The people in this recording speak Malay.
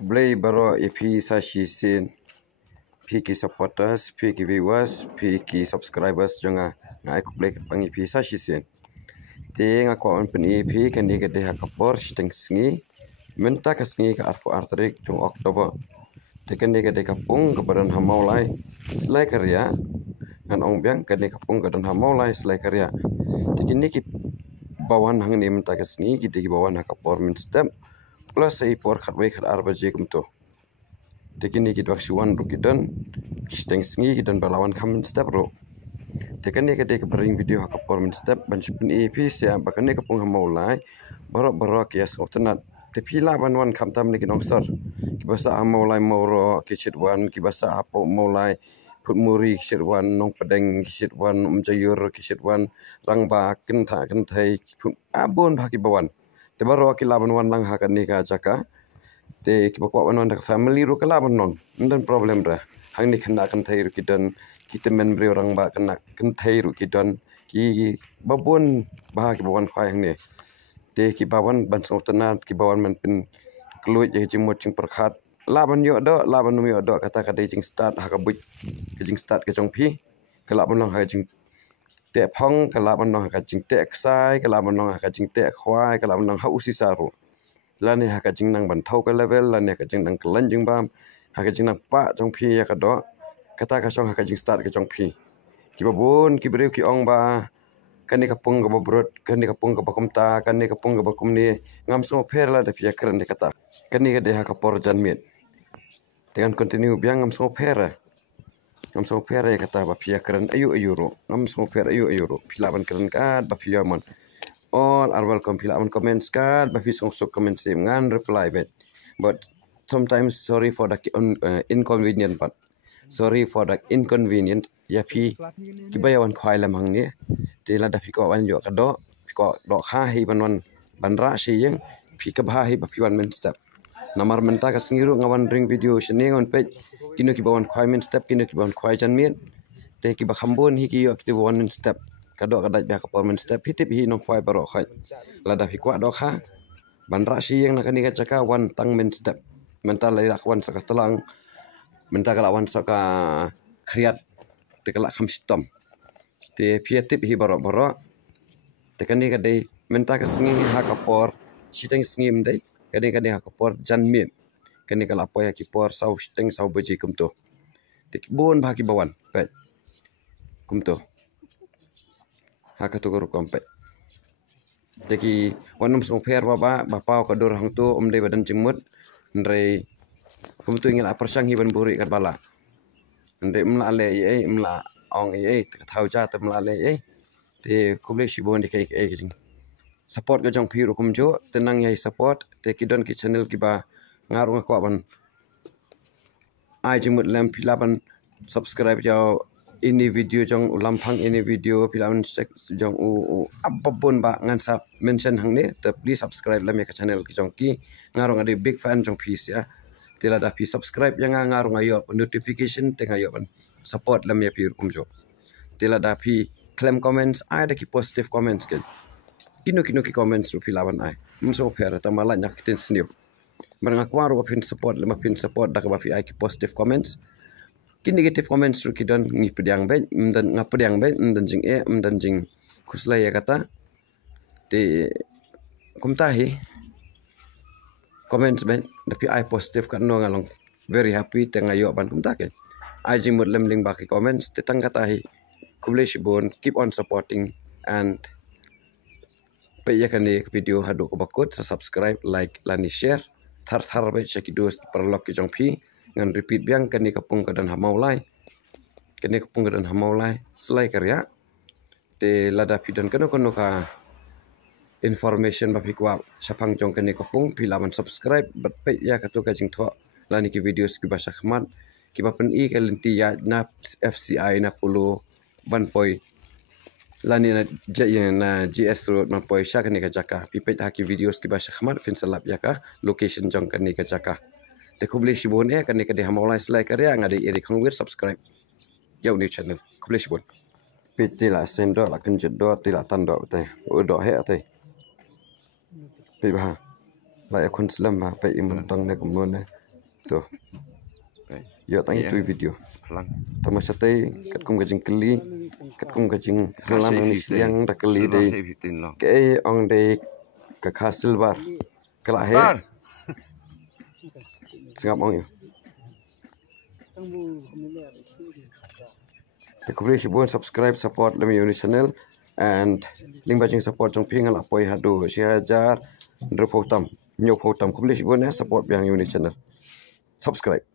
kublai baro EP sashisin piki supporters, piki viewers, piki subscribers jonga ngai kublai pang EP sashisin. Te nga ko on pen EP kan dia gede hakapor steng sngi menta kasngi ka arpo arterik jong Oktober. Te kan dia gede kapung kebadan hamaulai selai karya ngan ong biang kan dia kapung kebadan hamaulai selai karya. Te kini ki bawan hang ni menta kasngi gede ki bawan hakapor min step plus ai por khat wei khat arba je kumto. Tekini kita waksuan ru kidan steng sngi kidan balawan kam step ro. Tekani kade kebering video hakapor min step banjipin EP sia bakane kapung hamaulai barok ya sotenat tepila banwan kam tam ni kinongsor kibasa hamaulai mauro kichitwan kibasa apo maulai putmuri kichitwan nong pedeng kichitwan umjayur kichitwan rangba kentha kenthai abon baki bawan te baro kilaban wan lang hakan ni ka jaka te kibakwa banon dak family ru kalaban non ndan problem ra hang ni kena kenthai ru kidan kita men beri orang ba kena kenthai ru kidan ki babon bah ki bawan khai hang ni te ki bawan ban sautanat ki bawan men pin kluit je jimot jing perkhat laban yo do laban num yo do kata kata jing start hakabuj ke jing start ke jong pi kelaban long ha jing te phong kelaban long ha jing te eksai kelaban long ha jing te khwai kelaban long ha usi saru lani ha jing nang ban thau ka level lani ha jing nang klan jing bam ha jing nang pa jong pi ya ka do kata ka song ha jing start ke jong pi ki babon ki breu ki ong ba kan ni kapung ka babrot kan ni kapung ka bakumta kan ni kapung ka bakum ni ngam so pher la da pia keren de kata kan ni ka de ha kapor jan mit dengan continue biang ngam so pher ya kata ba pia keren ayu ro ngam so pher ayu ro pilaban keren ka ba pia mon all are welcome pilaban comments ka ba pi song so comment sim ngan reply bet but sometimes sorry for the inconvenient but sorry for the inconvenient ya pi kibayawan khwai lam hang ni te la da pi ko wan yo ka do pi ko do kha hi ban ra shi yang pi ka bha hi ba pi wan men step namar menta ka singiru ngawan ring video shene on page kino ki bawan khwai men step kino ki bawan khwai jan miet te ki ba khambon hi ki yo ki bawan men step ka do ka dai ba ka por men step hi tip hi no khwai baro khai la da pi ko do kha ban ra shi yang na ka ni ka chaka wan tang men step menta la rak wan saka telang menta ka lawan saka kriat te kala kham stom te pia tip hi baro te kan ni ka dei menta ka singi ha ka por siteng singim dei kan ni ha ka por jan mit kan ni kala poya ki por sau siteng sau beji kumto te bon ba ki bawan pet kumto ha ka to gor kompet te ki wanum so fer ba pau ka dor hang tu dei badan jimut ndrei kumto ingin apersang hi ban buri kat bala ndrei mla le ye mla ong ye te thau cha te mla le ye te kuble shibon de kai jing support ga jong phiru kumjo tenang yai support te kidon ki channel ki ba ngarung ko ban ai jimut lam pilaban subscribe jau ini video jong lampang ini video pilaban jong apapun ba ngan sa mention hang ni te please subscribe lam ya channel ki jong ki ngarung ade big fan jong pis ya tila da pi subscribe yang ngarung ayo notification te ayo ban support lam ya phiru kumjo tila da pi claim comments ada ki positive comments ke kino ki comments ru pilaban ai mso pera tamala nyak tin sniu barang akwaru pin support lama pin support dak ba fi ai ki positive comments ki negative comments ru ki don ngi pediang be mdan ngapediang be mdan jing kusla ya kata te kumtahi comments be tapi ai positive kan no ngalong very happy tengayo ban kumtake ai jing mut lemling baki comments te tang katahi kuble shibon keep on supporting and pe ya kan video hadu ko bakut subscribe like lani share thar be cheki dos perlok ki jong phi ngan repeat biang kan ni kapung kadan hamaulai selai karya te lada pidon kono ka information ba fikwa sapang jong kan ni kapung pilaman subscribe bat pe ya ka to ka jing tho lani ki videos ki basa khmat ki ba pen i kalenti ya na FCI na pulo ban poi lani na GS road man poi sha kan ni ka jaka pipet haki videos ki basa khmat fin salap ya ka location jong kan ni ka jaka te kuble shibon kan ni ka de hamaulai selai karya ngade iri khangwir subscribe yau new channel kuble shibon pitila sendo la kan jdo tila tando te do he te pe ba la yakun slam ba pe imun tong ne kumone Tuh. Yo tang itu video. Lang. Tama satay kat kum gajing keli, kat kum gajing kelam yang siang dah keli deh. Ke ong deh ke hasil bar. Kelahir. Singap ong yo. Recommend si subscribe support Lemi Uni channel and link bajing support jong ping ala poi hadu siajar drop hotam nyok hotam kuble si support yang Uni channel. Subscribe.